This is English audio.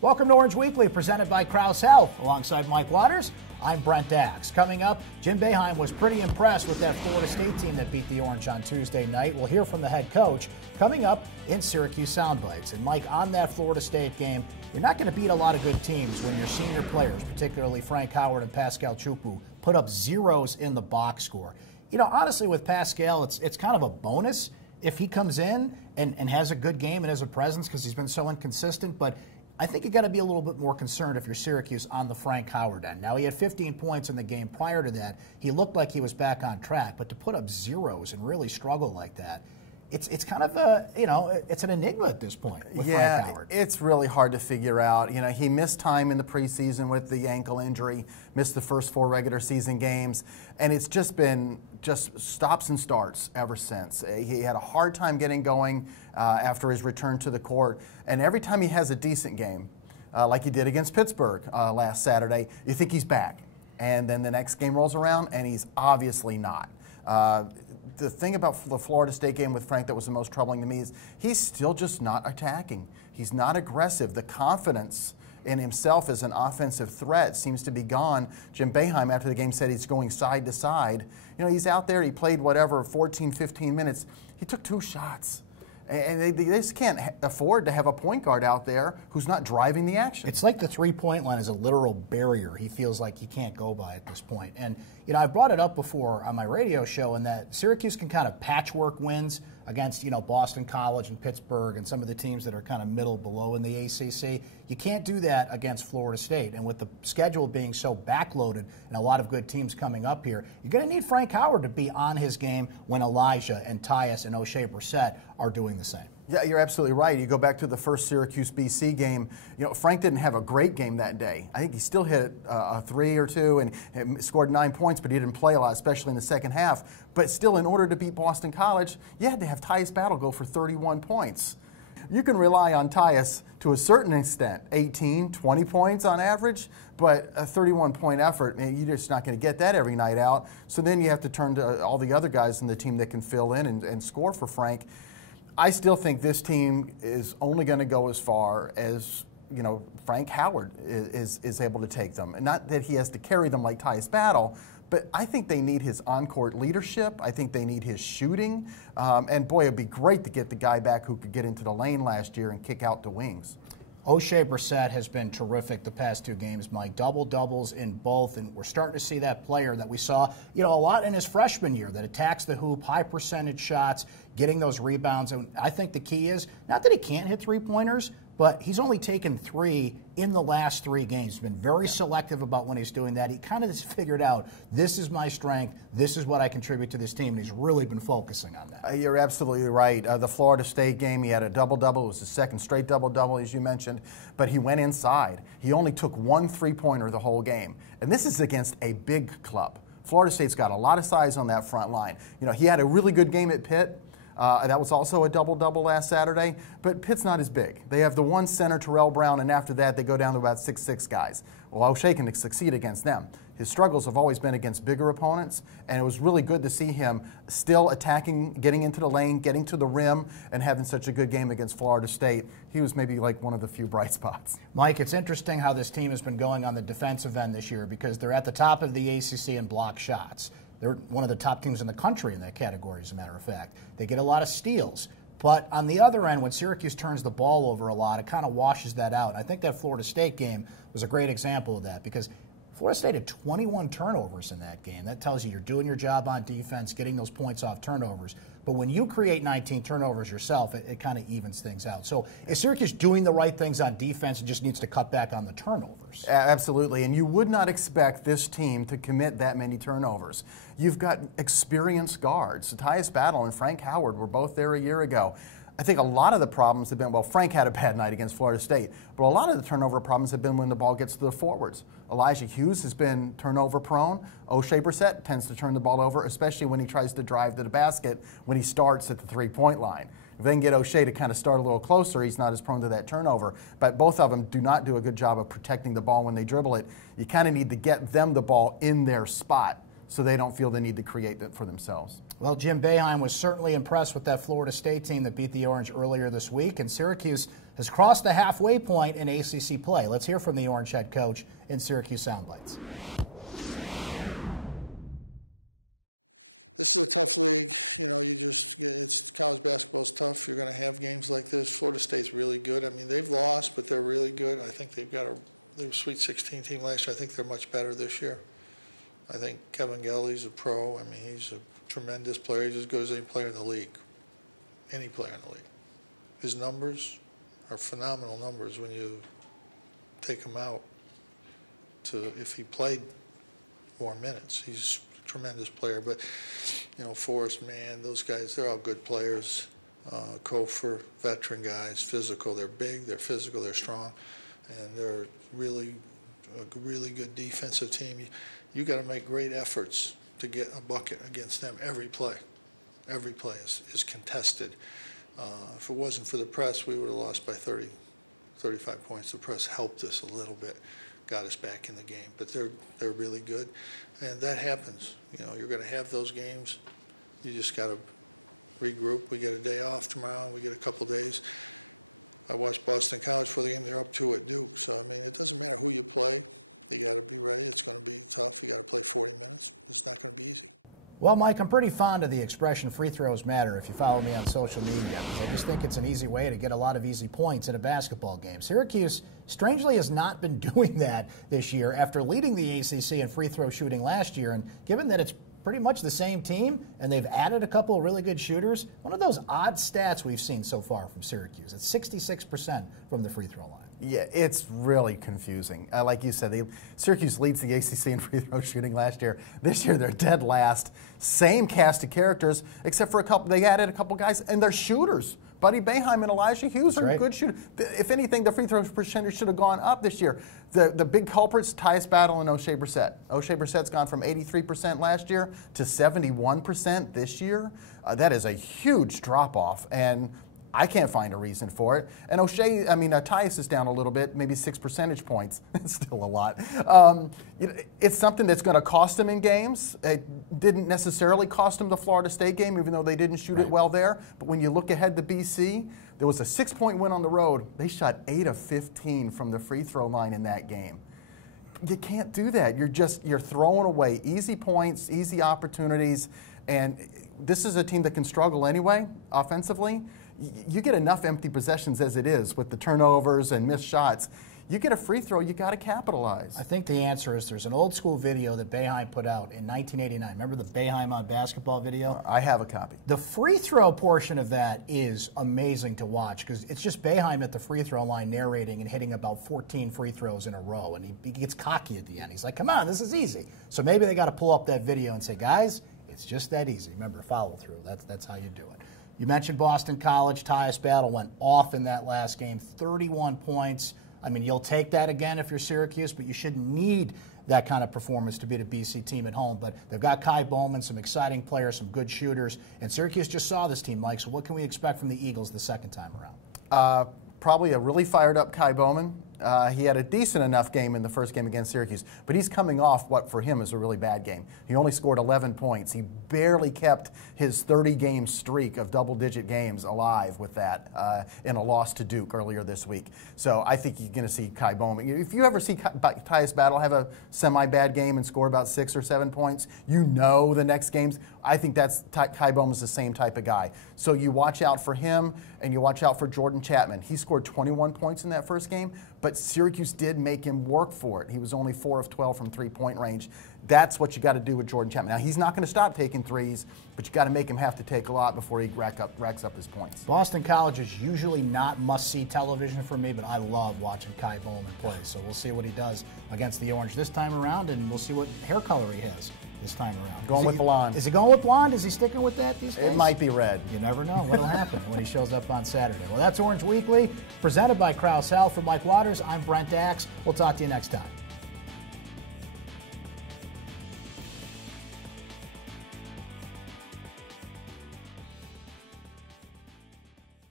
Welcome to Orange Weekly, presented by Krause Health. Alongside Mike Waters, I'm Brent Dax. Coming up, Jim Boeheim was pretty impressed with that Florida State team that beat the Orange on Tuesday night. We'll hear from the head coach coming up in Syracuse Soundbites. And Mike, on that Florida State game, you're not going to beat a lot of good teams when your senior players, particularly Frank Howard and Pascal Chukwu, put up zeros in the box score. You know, honestly, with Pascal, it's kind of a bonus if he comes in and has a good game and has a presence because he's been so inconsistent. But I think you got to be a little bit more concerned if you're Syracuse on the Frank Howard end. Now, he had 15 points in the game prior to that. He looked like he was back on track, but to put up zeros and really struggle like that, it's kind of a, it's an enigma at this point with Frank Howard. It's really hard to figure out. You know, he missed time in the preseason with the ankle injury, missed the first 4 regular season games, and it's just been stops and starts ever since. He had a hard time getting going after his return to the court, and every time he has a decent game, like he did against Pittsburgh last Saturday, you think he's back. And then the next game rolls around, and he's obviously not. The thing about the Florida State game with Frank that was the most troubling to me is he's still just not attacking. He's not aggressive. The confidence in himself as an offensive threat seems to be gone. Jim Boeheim, after the game, said he's going side to side. You know, he's out there, he played 14, 15 minutes. He took 2 shots. And they just can't afford to have a point guard out there who's not driving the action. It's like the three-point line is a literal barrier. He feels like he can't go by at this point. And, I've brought it up before on my radio show in that Syracuse can kind of patchwork wins against, Boston College and Pittsburgh and some of the teams that are kind of middle below in the ACC. You can't do that against Florida State. And with the schedule being so backloaded and a lot of good teams coming up here, you're going to need Frank Howard to be on his game when Elijah and Tyus and O'Shea Brissett are doing the same. Yeah, you're absolutely right. You go back to the first Syracuse-BC game, Frank didn't have a great game that day. I think he still hit a 3 or 2 and scored 9 points, but he didn't play a lot, especially in the second half. But still, in order to beat Boston College, you had to have Tyus Battle go for 31 points. You can rely on Tyus to a certain extent, 18, 20 points on average, but a 31-point effort, you're just not going to get that every night out. So then you have to turn to all the other guys in the team that can fill in and score for Frank. I still think this team is only going to go as far as, Frank Howard is able to take them. And not that he has to carry them like Tyus Battle, but I think they need his on-court leadership. I think they need his shooting. And boy, it'd be great to get the guy back who could get into the lane last year and kick out to wings. O'Shea Brissett has been terrific the past 2 games, Mike. Double-doubles in both, and we're starting to see that player that we saw, a lot in his freshman year that attacks the hoop, high percentage shots, getting those rebounds. And I think the key is not that he can't hit three-pointers, but he's only taken 3 in the last 3 games. He's been very selective about when he's doing that. He kind of just figured out, this is my strength, this is what I contribute to this team, and he's really been focusing on that. You're absolutely right. The Florida State game, he had a double-double. It was his second straight double-double, as you mentioned, but he went inside. He only took 1 3-pointer the whole game, and this is against a big club. Florida State's got a lot of size on that front line. He had a really good game at Pitt. That was also a double-double last Saturday, but Pitt's not as big. They have the 1 center, Terrell Brown, and after that they go down to about 6'6" guys. Well, O'Shea can succeed against them. His struggles have always been against bigger opponents, and it was really good to see him still attacking, getting into the lane, getting to the rim, and having such a good game against Florida State. He was maybe like one of the few bright spots. Mike, it's interesting how this team has been going on the defensive end this year because they're at the top of the ACC in block shots. They're one of the top teams in the country in that category, as a matter of fact. They get a lot of steals. But on the other end, when Syracuse turns the ball over a lot, it kind of washes that out. And I think that Florida State game was a great example of that because Florida State had 21 turnovers in that game. That tells you you're doing your job on defense, getting those points off turnovers. But when you create 19 turnovers yourself, it kind of evens things out. So is Syracuse doing the right things on defense and just needs to cut back on the turnovers? Absolutely, and you would not expect this team to commit that many turnovers. You've got experienced guards. Tyus Battle and Frank Howard were both there a year ago. I think a lot of the problems have been, well, Frank had a bad night against Florida State, but a lot of the turnover problems have been when the ball gets to the forwards. Elijah Hughes has been turnover prone. O'Shea Brissett tends to turn the ball over, especially when he tries to drive to the basket when he starts at the three-point line. If they can get O'Shea to kind of start a little closer, he's not as prone to that turnover. But both of them do not do a good job of protecting the ball when they dribble it. You kind of need to get them the ball in their spot so they don't feel the need to create that for themselves. Well, Jim Boeheim was certainly impressed with that Florida State team that beat the Orange earlier this week, and Syracuse has crossed the halfway point in ACC play. Let's hear from the Orange head coach in Syracuse Soundbites. Well, Mike, I'm pretty fond of the expression free throws matter if you follow me on social media. I just think it's an easy way to get a lot of easy points in a basketball game. Syracuse, strangely, has not been doing that this year after leading the ACC in free throw shooting last year. And given that it's pretty much the same team and they've added a couple of really good shooters, one of those odd stats we've seen so far from Syracuse. It's 66% from the free throw line. Yeah, it's really confusing. Like you said, Syracuse leads the ACC in free throw shooting last year. This year, they're dead last. Same cast of characters, except for a couple. They added a couple guys, and they're shooters. Buddy Boeheim and Elijah Hughes are good shooters. If anything, the free throw percentage should have gone up this year. The big culprits, Tyus Battle and O'Shea Brissett. O'Shea Brissett's gone from 83% last year to 71% this year. That is a huge drop-off, and I can't find a reason for it. And Tyus is down a little bit, maybe 6 percentage points. It's still a lot. It's something that's going to cost them in games. It didn't necessarily cost them the Florida State game, even though they didn't shoot it well there. But when you look ahead to BC, there was a 6-point win on the road. They shot 8 of 15 from the free throw line in that game. You can't do that. You're throwing away easy points, easy opportunities. And this is a team that can struggle anyway, offensively. You get enough empty possessions as it is with the turnovers and missed shots. You get a free throw, you got to capitalize. I think the answer is there's an old school video that Boeheim put out in 1989. Remember the Boeheim on basketball video? I have a copy. The free throw portion of that is amazing to watch because it's just Boeheim at the free throw line narrating and hitting about 14 free throws in a row. And he gets cocky at the end. He's like, come on, this is easy. So maybe they got to pull up that video and say, guys, it's just that easy. Remember, follow through. That's how you do it. You mentioned Boston College. Tyus Battle went off in that last game, 31 points. I mean, you'll take that again if you're Syracuse, but you shouldn't need that kind of performance to beat a BC team at home. But they've got Kai Bowman, some exciting players, some good shooters. And Syracuse just saw this team, Mike, so what can we expect from the Eagles the second time around? Probably a really fired-up Kai Bowman. He had a decent enough game in the first game against Syracuse, but he's coming off what for him is a really bad game. He only scored 11 points. He barely kept his 30-game streak of double-digit games alive with that in a loss to Duke earlier this week. So I think you're going to see Kai Bowman. If you ever see Tyus Battle have a semi-bad game and score about 6 or 7 points, you know the next games. I think that's Kai Bowman's the same type of guy. So you watch out for him and you watch out for Jordan Chapman. He scored 21 points in that first game, but Syracuse did make him work for it. He was only 4 of 12 from three-point range. That's what you got to do with Jordan Chapman. Now, he's not going to stop taking threes, but you got to make him have to take a lot before he racks up his points. Boston College is usually not must-see television for me, but I love watching Kai Bowman play. So we'll see what he does against the Orange this time around, and we'll see what hair color he has this time around. Going with blonde. Is he going with blonde? Is he sticking with that these days? It might be red. You never know what'll happen when he shows up on Saturday. Well, that's Orange Weekly, presented by Krause Health. For Mike Waters, I'm Brent Dax. We'll talk to you next time.